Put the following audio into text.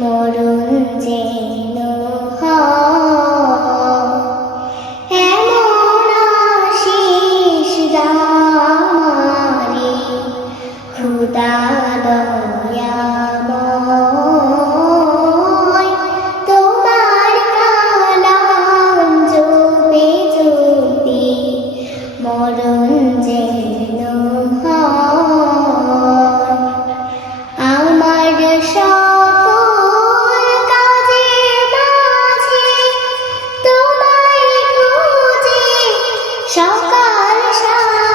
মরণ যেন এমন আশিস দামারে খুদা দয়াময় তোমার কালাম চোপে চোপে মরণ যেন আমার সব 小狗，山。